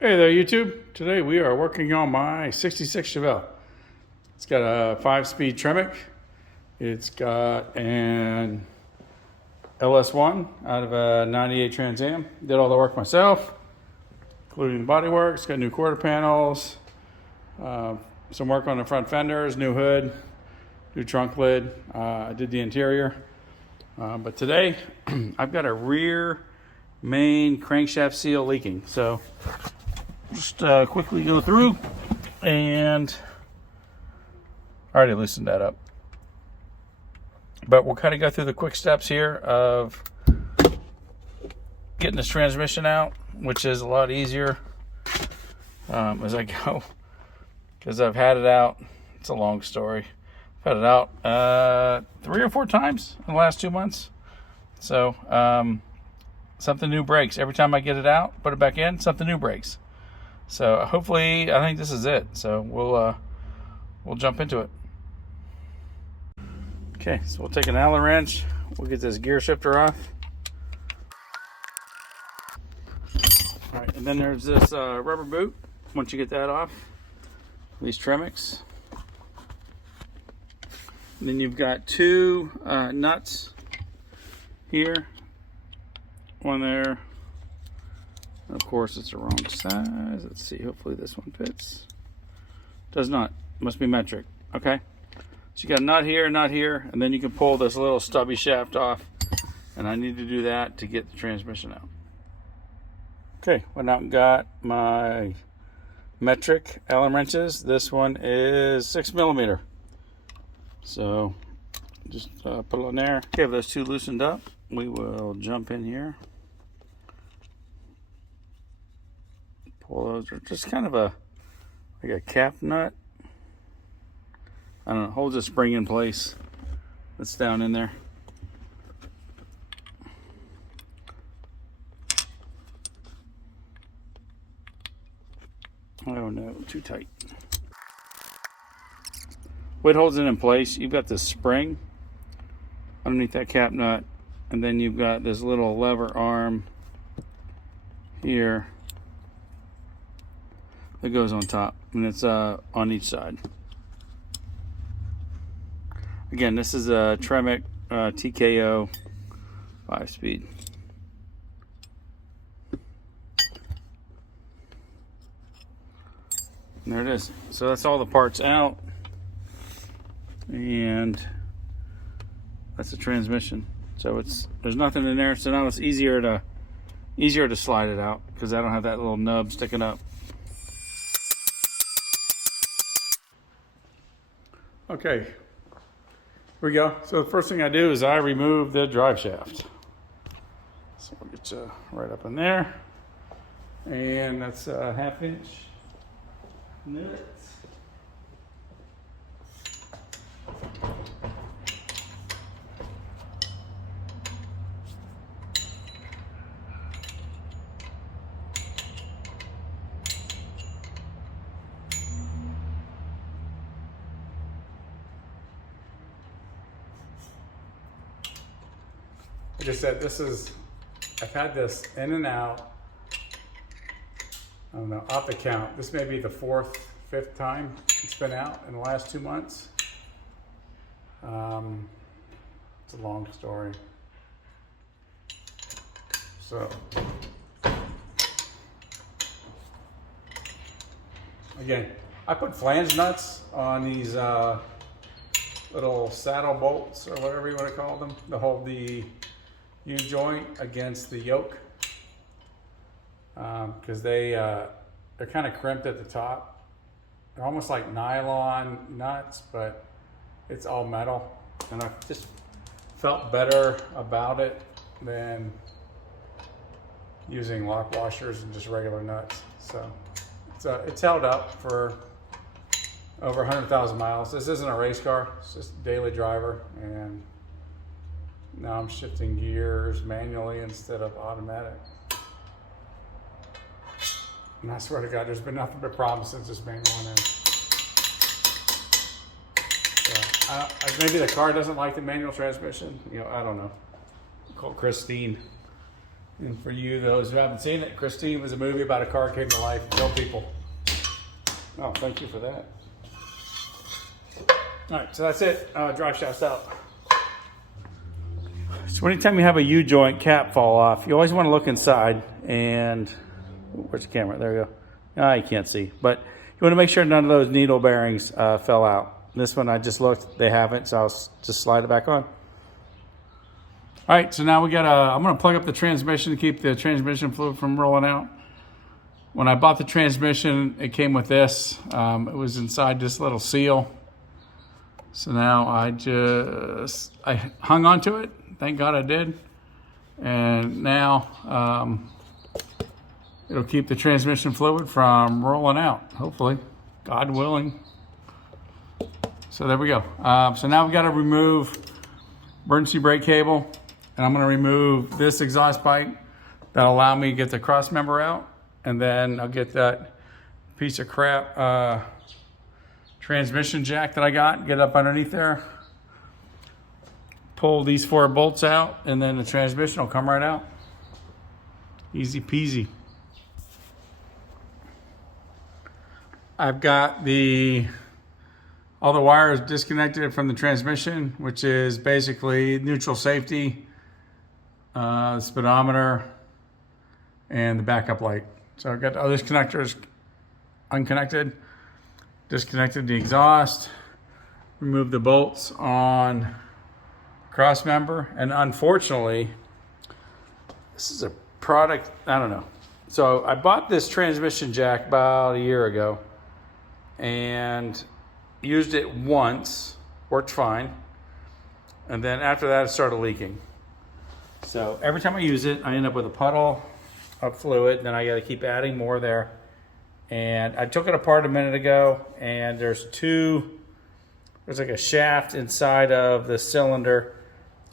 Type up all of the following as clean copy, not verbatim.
Hey there, YouTube. Today we are working on my 66 Chevelle. It's got a 5-speed Tremec. It's got an LS1 out of a 98 Trans Am. Did all the work myself, including the body work. It's got new quarter panels, some work on the front fenders, new hood, new trunk lid. I did the interior. But today I've got a rear main crankshaft seal leaking. So just quickly go through, and I already loosened that up. But we'll kind of go through the quick steps here of getting this transmission out, which is a lot easier as I go, because I've had it out. It's a long story. I've had it out 3 or 4 times in the last 2 months. So something new breaks. Every time I get it out, put it back in, something new breaks. So hopefully, I think this is it. So we'll jump into it. Okay, so we'll take an Allen wrench. We'll get this gear shifter off. All right, and then there's this rubber boot. Once you get that off, these Tremecs. And then you've got 2 nuts here, one there. Of course, it's the wrong size. Let's see. Hopefully, this one fits. Does not. Must be metric. Okay. So you got a nut here, and then you can pull this little stubby shaft off. And I need to do that to get the transmission out. Okay. Went out and got my metric Allen wrenches. This one is 6mm. So just put it on there. Okay, have those 2 loosened up. We will jump in here. Pull those. They're just kind of like a cap nut. I don't know. Holds a spring in place that's down in there. Oh no, too tight. What holds it in place? You've got this spring underneath that cap nut, and then you've got this little lever arm here that goes on top, and it's on each side. Again, this is a Tremec TKO 5-speed. And there it is. So that's all the parts out, and that's the transmission. So there's nothing in there. So now it's easier to slide it out because I don't have that little nub sticking up. Okay, here we go. So the first thing I do is I remove the drive shaft. So we'll get you right up in there. And that's a 1/2-inch nut. Like I said, I've had this in and out, I don't know, off the count. This may be the 4th, 5th time it's been out in the last 2 months. It's a long story. So, again, I put flange nuts on these little saddle bolts, or whatever you want to call them, to hold the U-joint against the yoke, because they're kind of crimped at the top. They're almost like nylon nuts, but it's all metal, and I just felt better about it than using lock washers and just regular nuts. So it's held up for over 100,000 miles. This isn't a race car, it's just a daily driver, and now I'm shifting gears manually instead of automatic. And I swear to God, there's been nothing but problems since this manual went in. So, maybe the car doesn't like the manual transmission. I don't know. Call Christine And for you, those who haven't seen it, Christine was a movie about a car came to life, kill people. Oh, thank you for that. All right, so that's it. Drive shaft's out. So anytime you have a U-joint cap fall off, you always want to look inside and, where's the camera? There we go. Ah, you can't see, but you want to make sure none of those needle bearings fell out. This one I just looked, they haven't, so I'll just slide it back on. All right, so now we got I'm gonna plug up the transmission to keep the transmission fluid from rolling out. When I bought the transmission, it came with this. It was inside this little seal. So now I hung on to it. Thank God I did. And now it'll keep the transmission fluid from rolling out, hopefully, God willing. So there we go. So now we've got to remove emergency brake cable. And I'm going to remove this exhaust pipe that'll allow me to get the cross member out. And then I'll get that piece of crap transmission jack that I got, get up underneath there, pull these 4 bolts out, and then the transmission will come right out. Easy peasy. I've got all the wires disconnected from the transmission, which is basically neutral safety, the speedometer, and the backup light. So I've got the other connectors unconnected, disconnected the exhaust, removed the bolts on cross member, and unfortunately, this is a product, I don't know. So I bought this transmission jack about a year ago and used it once, worked fine, and then after that it started leaking. So every time I use it, I end up with a puddle of fluid, then I gotta keep adding more there. And I took it apart a minute ago, and there's like a shaft inside of the cylinder.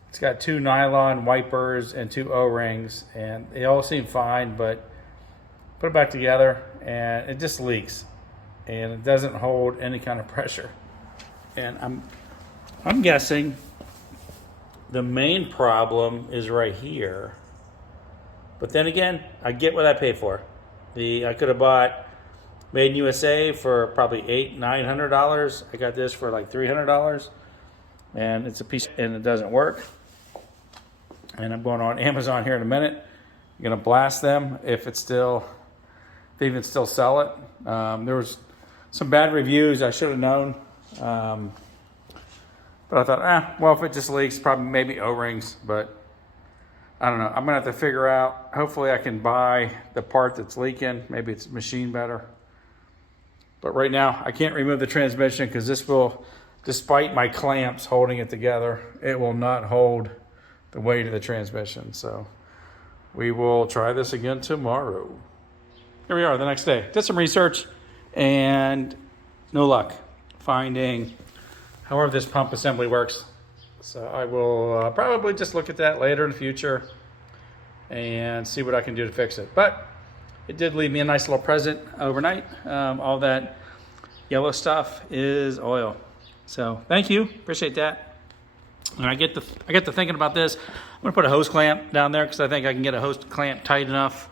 It's got 2 nylon wipers and 2 O-rings, and they all seem fine, but put it back together and it just leaks. And it doesn't hold any kind of pressure. And I'm guessing the main problem is right here. But then again, I get what I paid for. I could have bought Made in USA for probably $800-900. I got this for like $300, and it's a piece, and it doesn't work. And I'm going on Amazon here in a minute. I'm gonna blast them if they even still sell it. There was some bad reviews. I should have known. But I thought, well, if it just leaks, probably maybe O-rings, but I don't know. I'm gonna have to figure out, hopefully I can buy the part that's leaking. Maybe it's machined better. But right now, I can't remove the transmission because this will, despite my clamps holding it together, it will not hold the weight of the transmission. So we will try this again tomorrow. Here we are the next day. Did some research and no luck finding however this pump assembly works. So I will probably just look at that later in the future and see what I can do to fix it. But it did leave me a nice little present overnight. All that yellow stuff is oil. So thank you, appreciate that. And I get to thinking about this. I'm gonna put a hose clamp down there because I think I can get a hose clamp tight enough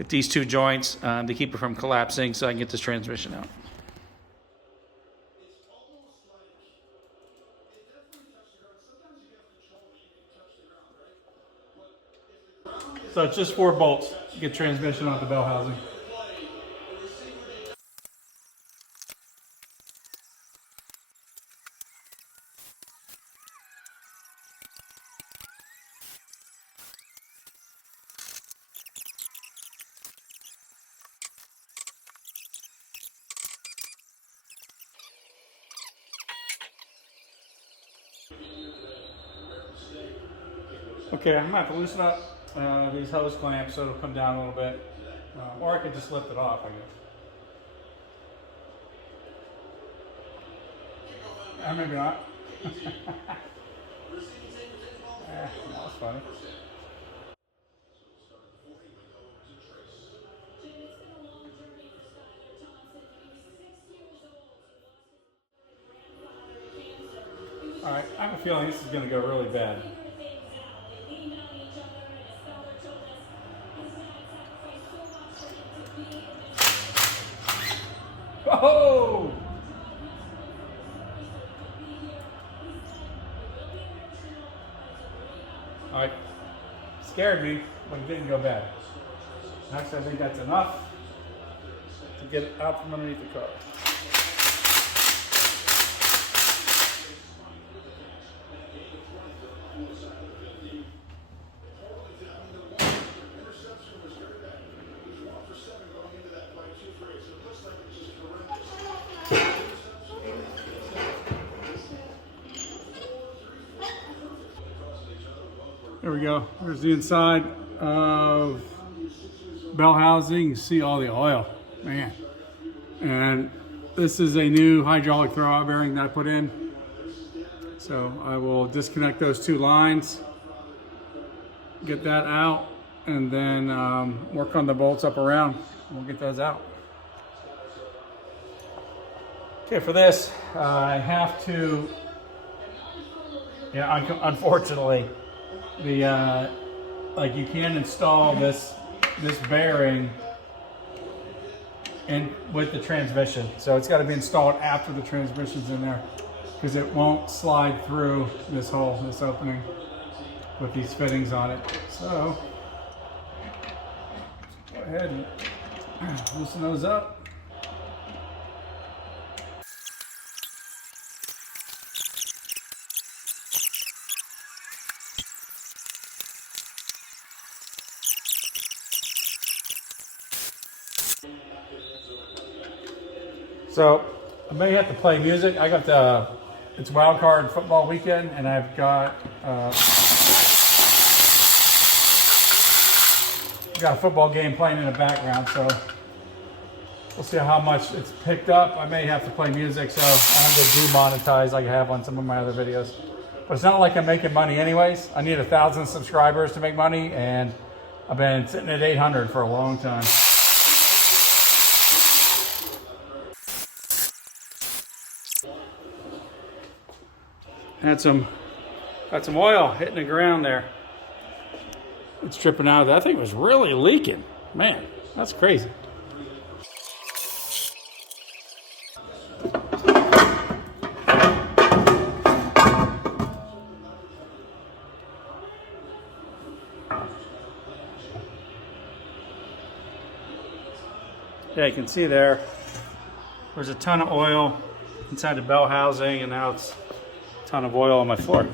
at these 2 joints to keep it from collapsing so I can get this transmission out. So it's just 4 bolts to get transmission off the bell housing. Okay, I'm gonna have to loosen up these hose clamps so it'll come down a little bit. Or I could just lift it off, I guess. Maybe not. That was funny. Alright, I have a feeling this is going to go really bad. Oh! All right, scared me, but it didn't go bad. Actually, I think that's enough to get it out from underneath the car. There we go. There's the inside of bell housing. You see all the oil, man. And this is a new hydraulic throwout bearing that I put in. So I will disconnect those two lines, get that out, and then work on the bolts up around. We'll get those out. Okay, for this, I have to, unfortunately, like you can install this bearing in with the transmission. So it's got to be installed after the transmission's in there because it won't slide through this hole, this opening with these fittings on it. So go ahead and loosen those up. So I may have to play music. I got it's wild card football weekend, and I've got a football game playing in the background. So we'll see how much it's picked up. I may have to play music, so I don't get demonetized like I have on some of my other videos. But it's not like I'm making money anyways. I need 1,000 subscribers to make money, and I've been sitting at 800 for a long time. Had some oil hitting the ground there. It's dripping out of that. I think it was really leaking. Man, that's crazy. Yeah, you can see there's a ton of oil inside the bell housing, and now it's a ton of oil on my floor.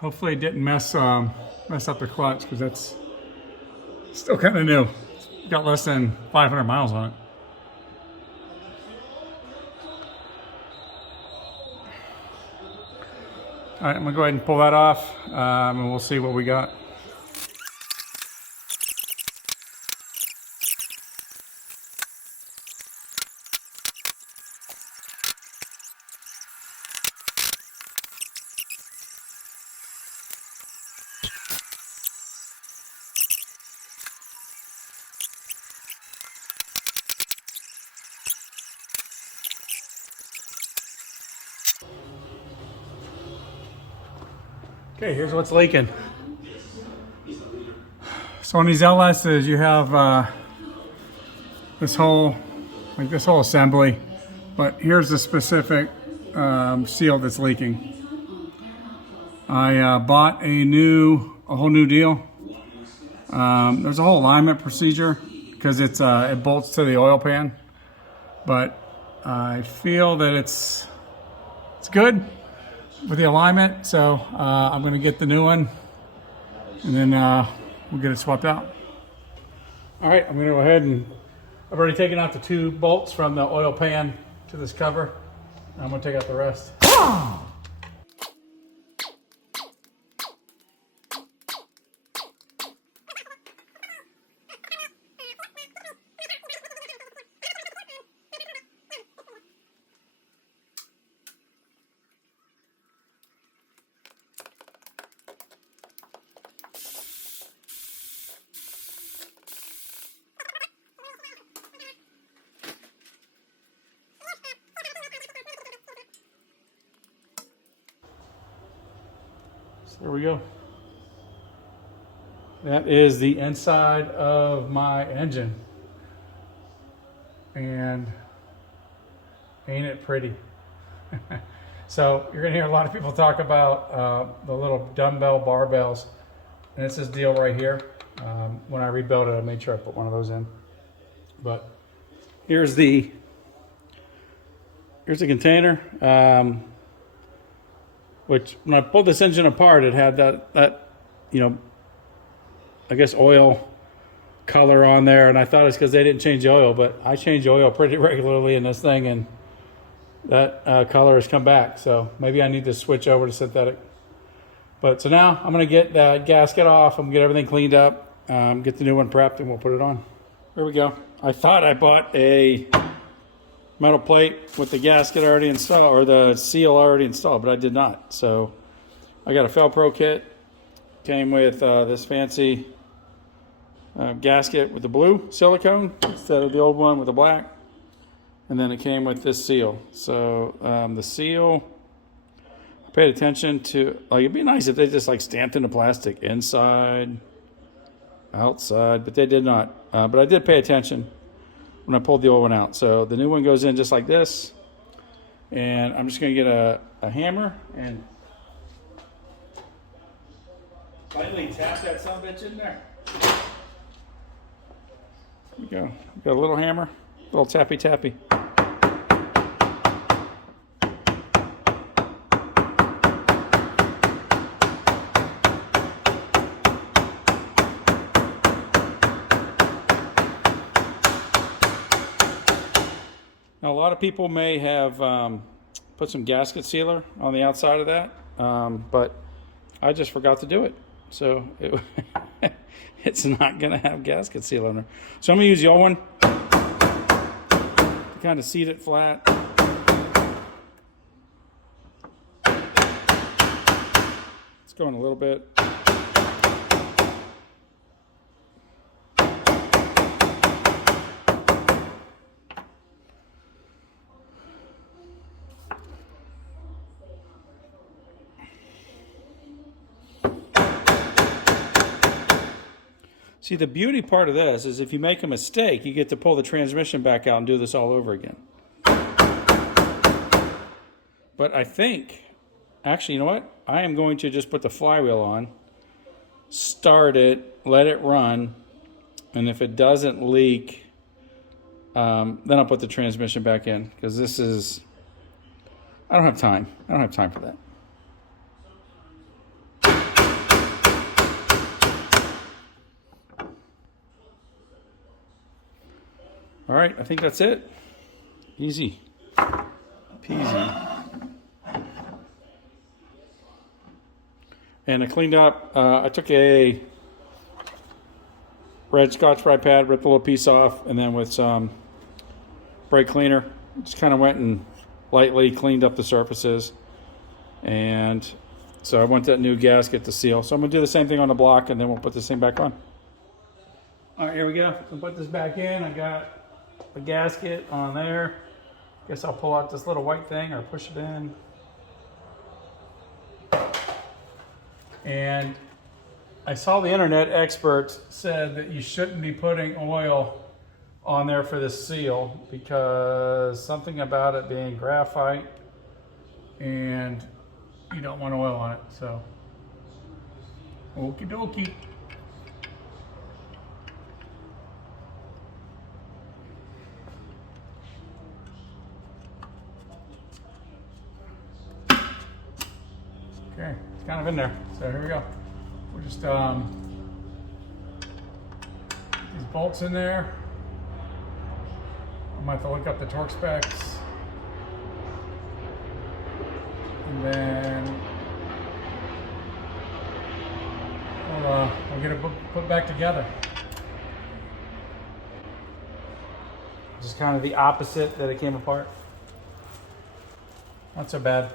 Hopefully it didn't mess up the clutch, because that's still kind of new. It's got less than 500 miles on it. All right, I'm gonna go ahead and pull that off, and we'll see what we got. Okay, here's what's leaking. So on these LSs, you have this whole assembly, but here's the specific seal that's leaking. I bought a whole new deal. There's a whole alignment procedure because it bolts to the oil pan, but I feel that it's good with the alignment, so I'm going to get the new one, and then we'll get it swapped out. All right, I'm going to go ahead and I've already taken out the 2 bolts from the oil pan to this cover. I'm going to take out the rest. There we go. That is the inside of my engine. and ain't it pretty? So you're gonna hear a lot of people talk about the little dumbbell barbells, and it's this deal right here. When I rebuilt it, I made sure I put one of those in. But here's the container, which when I pulled this engine apart, it had that you know, I guess oil color on there, and I thought it's because they didn't change the oil, but I change oil pretty regularly in this thing, and that color has come back. So maybe I need to switch over to synthetic. But so now I'm going to get that gasket off. I'm going to get everything cleaned up, get the new one prepped, and we'll put it on. There we go. I thought I bought a metal plate with the gasket already installed, or the seal already installed, but I did not. So I got a Felpro kit. Came with this fancy gasket with the blue silicone instead of the old one with the black. And then it came with this seal. So the seal, I paid attention to, like, it'd be nice if they just like stamped into plastic inside, outside, but they did not. But I did pay attention when I pulled the old one out. So the new one goes in just like this. And I'm just gonna get a hammer and finally tap that son of a bitch in there. There we go. Got a little hammer, little tappy tappy. Now, a lot of people may have put some gasket sealer on the outside of that, but I just forgot to do it. So it's not going to have gasket sealer on there. So I'm going to use the old one to kind of seat it flat. It's going a little bit. See, the beauty part of this is if you make a mistake, you get to pull the transmission back out and do this all over again. But I think, actually, you know what? I am going to just put the flywheel on, start it, let it run, and if it doesn't leak, then I'll put the transmission back in, because this is, I don't have time. I don't have time for that. All right, I think that's it. Easy peasy. And I cleaned up, I took a red Scotch-Brite pad, ripped a little piece off, and then with some brake cleaner, just kind of went and lightly cleaned up the surfaces. And so I want that new gasket to seal. So I'm gonna do the same thing on the block, and then we'll put this thing back on. All right, here we go. So put this back in. I got the gasket on there. Guess I'll pull out this little white thing or push it in. And I saw the internet experts said that you shouldn't be putting oil on there for this seal because something about it being graphite and you don't want oil on it. So, okie dokie. Okay, it's kind of in there. So here we go. We'll just these bolts in there. I might have to look up the torque specs. And then we'll get it put back together. Just kind of the opposite that it came apart. Not so bad.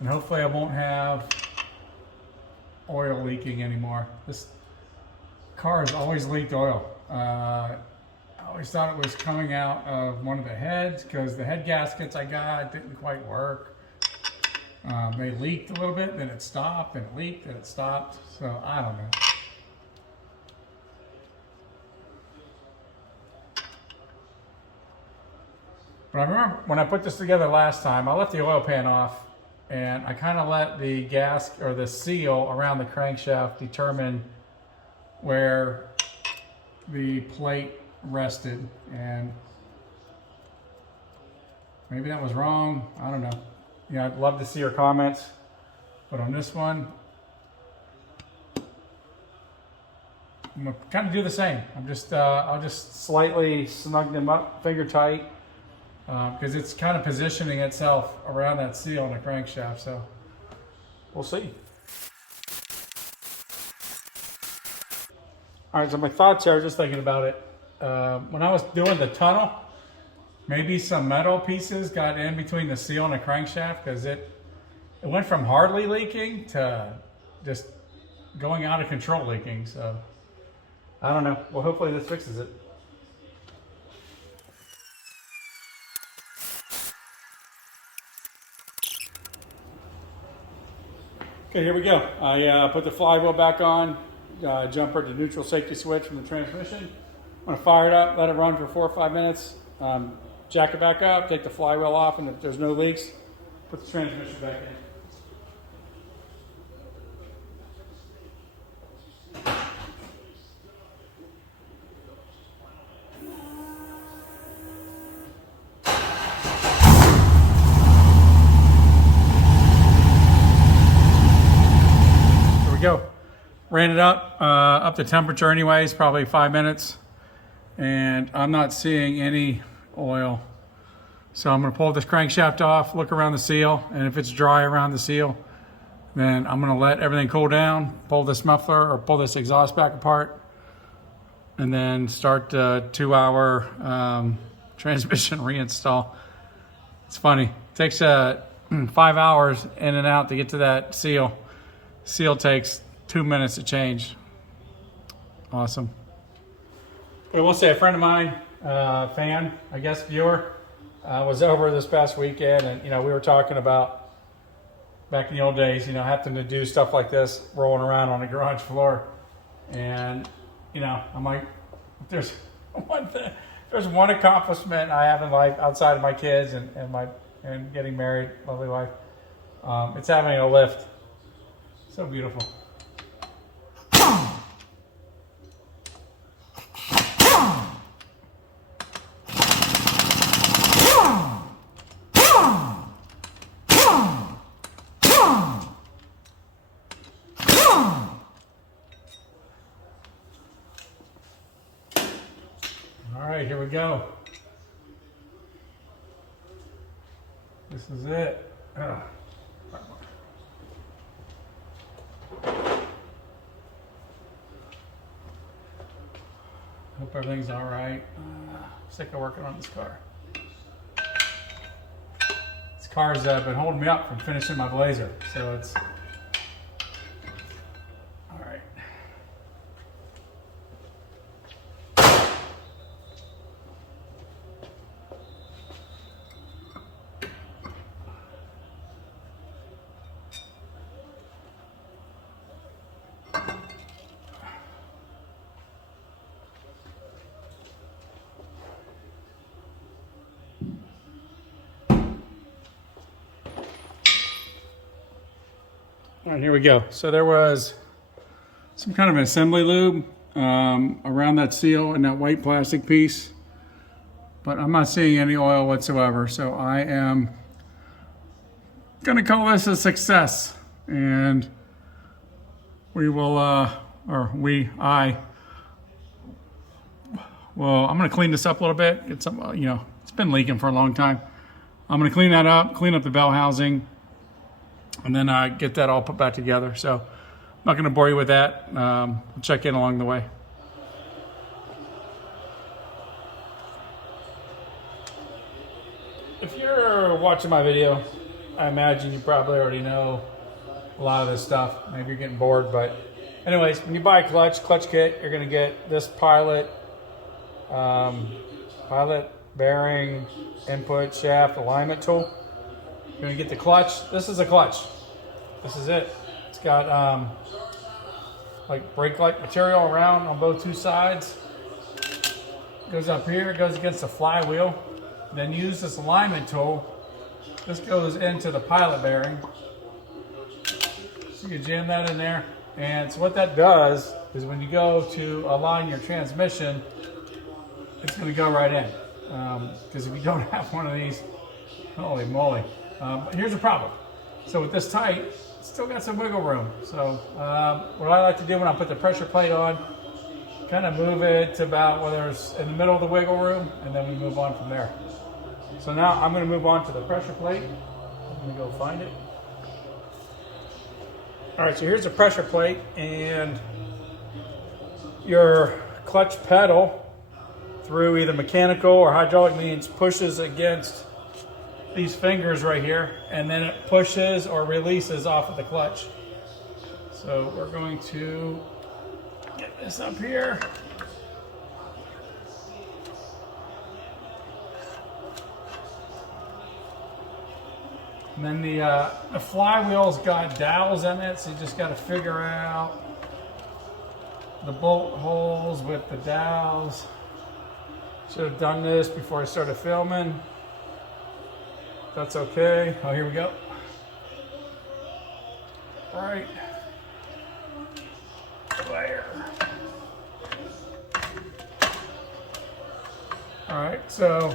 And hopefully I won't have oil leaking anymore. This car has always leaked oil. I always thought it was coming out of one of the heads because the head gaskets I got didn't quite work. They leaked a little bit, then it stopped, then it leaked, then it stopped. So I don't know. But I remember when I put this together last time, I left the oil pan off and I kind of let the gas or the seal around the crankshaft determine where the plate rested, and maybe that was wrong. I don't know. Yeah, I'd love to see your comments. But on this one, I'm gonna kind of do the same. I'll just slightly snug them up, finger tight, because it's kind of positioning itself around that seal on the crankshaft. So we'll see. All right, so my thoughts here, I was just thinking about it. When I was doing the tunnel, maybe some metal pieces got in between the seal and the crankshaft, because it went from hardly leaking to just going out of control leaking. So I don't know. Well, hopefully this fixes it. Okay, here we go. I put the flywheel back on, jumper to neutral safety switch from the transmission. I'm gonna fire it up, let it run for 4 or 5 minutes, jack it back up, take the flywheel off, and if there's no leaks, put the transmission back in. Go. Ran it up to temperature anyways, probably 5 minutes, and I'm not seeing any oil. So I'm gonna pull this crankshaft off, look around the seal, and if it's dry around the seal, then I'm gonna let everything cool down, pull this muffler or pull this exhaust back apart, and then start the 2-hour transmission reinstall. It's funny, it takes 5 hours in and out to get to that seal. Seal takes 2 minutes to change. Awesome. But I will say, a friend of mine, fan, I guess viewer, was over this past weekend, and we were talking about back in the old days, having to do stuff like this, rolling around on the garage floor, and I'm like, if there's one thing, there's one accomplishment I have in life outside of my kids and getting married, lovely wife, it's having a lift. So beautiful. All right, here we go. This is it. Hope everything's all right. Sick of working on this car. This car's been holding me up from finishing my Blazer, so it's all right. All right, here we go. So there was some kind of an assembly lube around that seal and that white plastic piece, but I'm not seeing any oil whatsoever. So I am gonna call this a success, and we will, I'm gonna clean this up a little bit. Get some, it's been leaking for a long time. I'm gonna clean that up, clean up the bell housing, and then get that all put back together. So I'm not going to bore you with that. We'll check in along the way. If you're watching my video, I imagine you probably already know a lot of this stuff. Maybe you're getting bored, but anyways, when you buy a clutch kit, you're going to get this pilot bearing input shaft alignment tool. You're gonna get the clutch. This is a clutch. This is it. It's got like brake-like material around on both two sides. Goes up here, goes against the flywheel. then use this alignment tool. This goes into the pilot bearing. So you jam that in there. And so what that does is when you go to align your transmission, it's going to go right in. Because if you don't have one of these, holy moly. But here's the problem. So with this tight, it's still got some wiggle room. So what I like to do when I put the pressure plate on, kind of move it to about whether it's in the middle of the wiggle room, and then we move on from there. So now I'm going to move on to the pressure plate. I'm going to go find it. All right, so here's the pressure plate, and your clutch pedal through either mechanical or hydraulic means pushes against these fingers right here, and then it pushes or releases off of the clutch. So we're going to get this up here. And then the flywheel's got dowels in it, so you just got to figure out the bolt holes with the dowels. Should have done this before I started filming. That's okay. Oh, here we go. All right. There. All right, so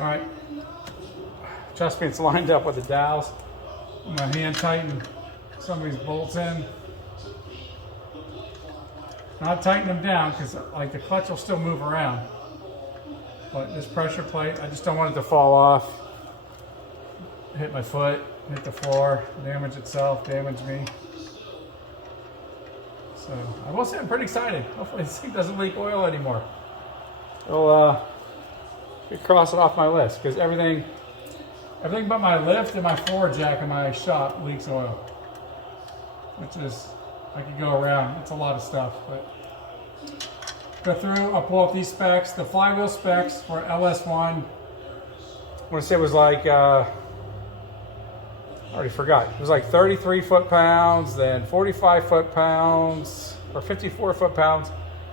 all right, trust me, it's lined up with the dowels. My hand tighten some of these bolts in. Not tighten them down because like the clutch will still move around. But this pressure plate, I just don't want it to fall off. Hit my foot, hit the floor, damage itself, damage me. So I will say I'm pretty excited. Hopefully this thing doesn't leak oil anymore. I'll cross it off my list because everything but my lift and my floor jack in my shop leaks oil, which is, I could go around. It's a lot of stuff, but go through. I'll pull up these specs. The flywheel specs for LS1. I want to say it was like I already forgot. It was like 33 foot-pounds, then 45 foot-pounds, or 54 foot-pounds,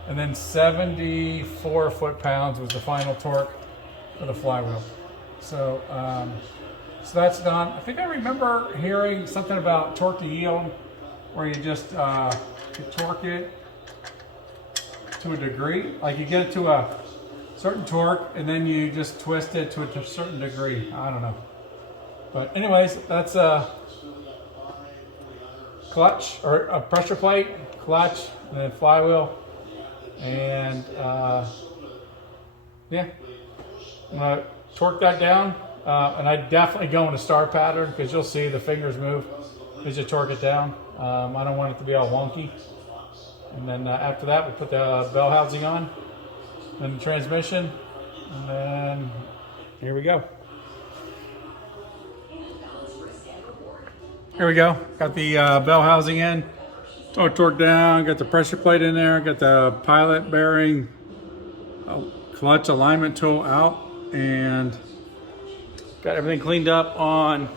and then 74 foot-pounds was the final torque for the flywheel. So, so that's done. I think I remember hearing something about torque to yield, where you just torque it to a degree. Like you get it to a certain torque, and then you just twist it to a certain degree. I don't know. But anyways, that's a clutch, or a pressure plate, clutch, and then flywheel. And yeah, I'm gonna torque that down. And I definitely go in a star pattern because you'll see the fingers move as you torque it down. I don't want it to be all wonky. And then after that, we put the bell housing on, and the transmission, and then here we go. Here we go. Got the bell housing in, all torqued down. Got the pressure plate in there. Got the pilot bearing, clutch alignment tool out, and got everything cleaned up on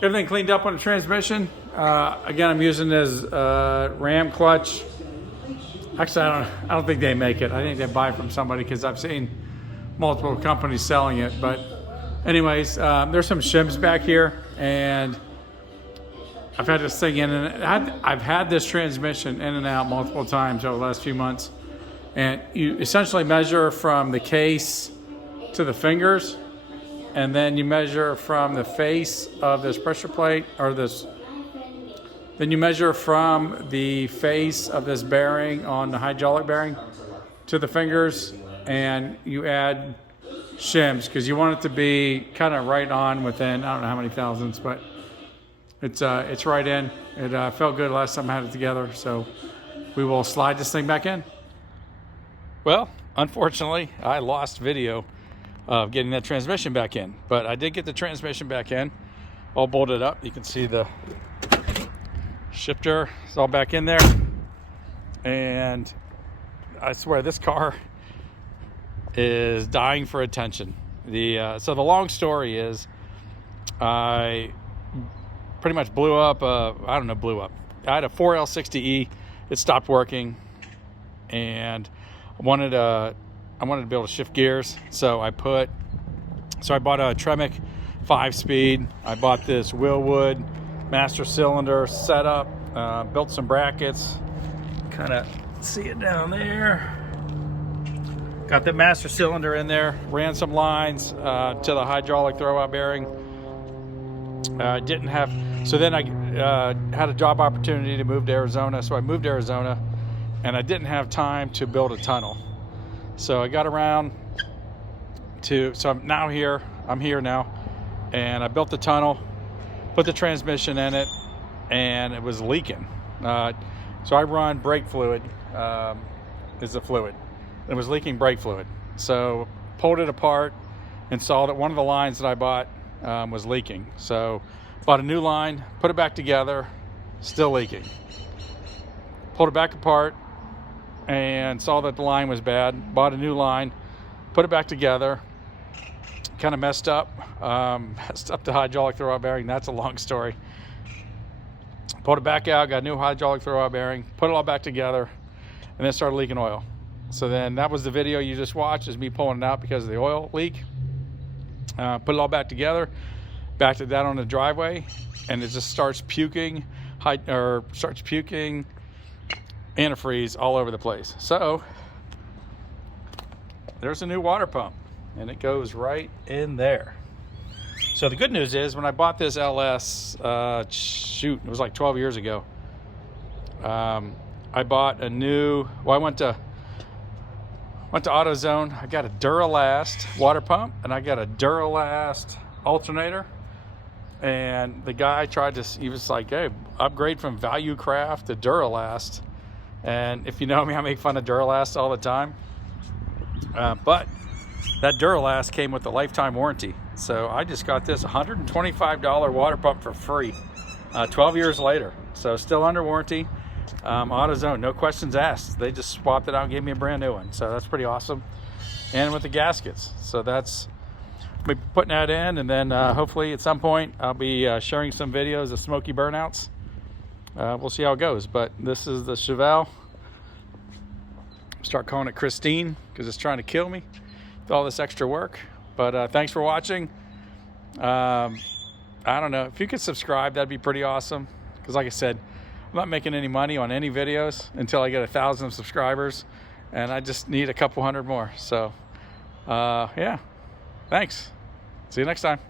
the transmission. Again, I'm using this Ram clutch. Actually, I don't think they make it. I think they buy it from somebody because I've seen multiple companies selling it. But anyways, there's some shims back here, and I've had this thing in, and I've had this transmission in and out multiple times over the last few months. And you essentially measure from the case to the fingers, and then you measure from the face of this pressure plate, or this, then you measure from the face of this bearing on the hydraulic bearing to the fingers, and you add shims because you want it to be kind of right on within, I don't know how many thousandths, but it's right in. It felt good last time I had it together, so we will slide this thing back in. Well, unfortunately, I lost video of getting that transmission back in, but I did get the transmission back in, all bolted up. You can see the shifter is all back in there, and I swear this car is dying for attention. So the long story is, I pretty much blew up. I had a 4L60E, it stopped working, and I wanted to be able to shift gears. So I bought a Tremec 5-speed. I bought this Willwood master cylinder setup, built some brackets, kind of see it down there. Got the master cylinder in there, ran some lines to the hydraulic throwout bearing. So then I had a job opportunity to move to Arizona. So I moved to Arizona, and I didn't have time to build a tunnel. So I got around to, so I'm here now, and I built the tunnel, put the transmission in it, and it was leaking. So I run brake fluid, is the fluid. It was leaking brake fluid. So pulled it apart and saw that one of the lines that I bought was leaking. So bought a new line, put it back together, still leaking. Pulled it back apart and saw that the line was bad, bought a new line, put it back together, kind of messed up the hydraulic throwout bearing. That's a long story. Pulled it back out, got a new hydraulic throwout bearing, put it all back together, and then started leaking oil. So then that was the video you just watched, is me pulling it out because of the oil leak. Put it all back together, backed it down on the driveway, and it just starts puking antifreeze all over the place. So there's a new water pump, and it goes right in there. So the good news is, when I bought this LS, it was like 12 years ago, I bought a new, I went to AutoZone. I got a Duralast water pump, and I got a Duralast alternator. And the guy he was like, hey, upgrade from Value Craft to Duralast. And if you know me, I make fun of Duralast all the time. But that Duralast came with a lifetime warranty. So I just got this $125 water pump for free 12 years later. So still under warranty. AutoZone, no questions asked. They just swapped it out and gave me a brand new one. So that's pretty awesome. And with the gaskets. So I'll be putting that in, and then hopefully at some point I'll be sharing some videos of smoky burnouts. We'll see how it goes. But this is the Chevelle. Start calling it Christine because it's trying to kill me with all this extra work. But thanks for watching. I don't know, if you could subscribe, that'd be pretty awesome, because like I said, I'm not making any money on any videos until I get 1,000 subscribers, and I just need a couple hundred more. So yeah, thanks. See you next time.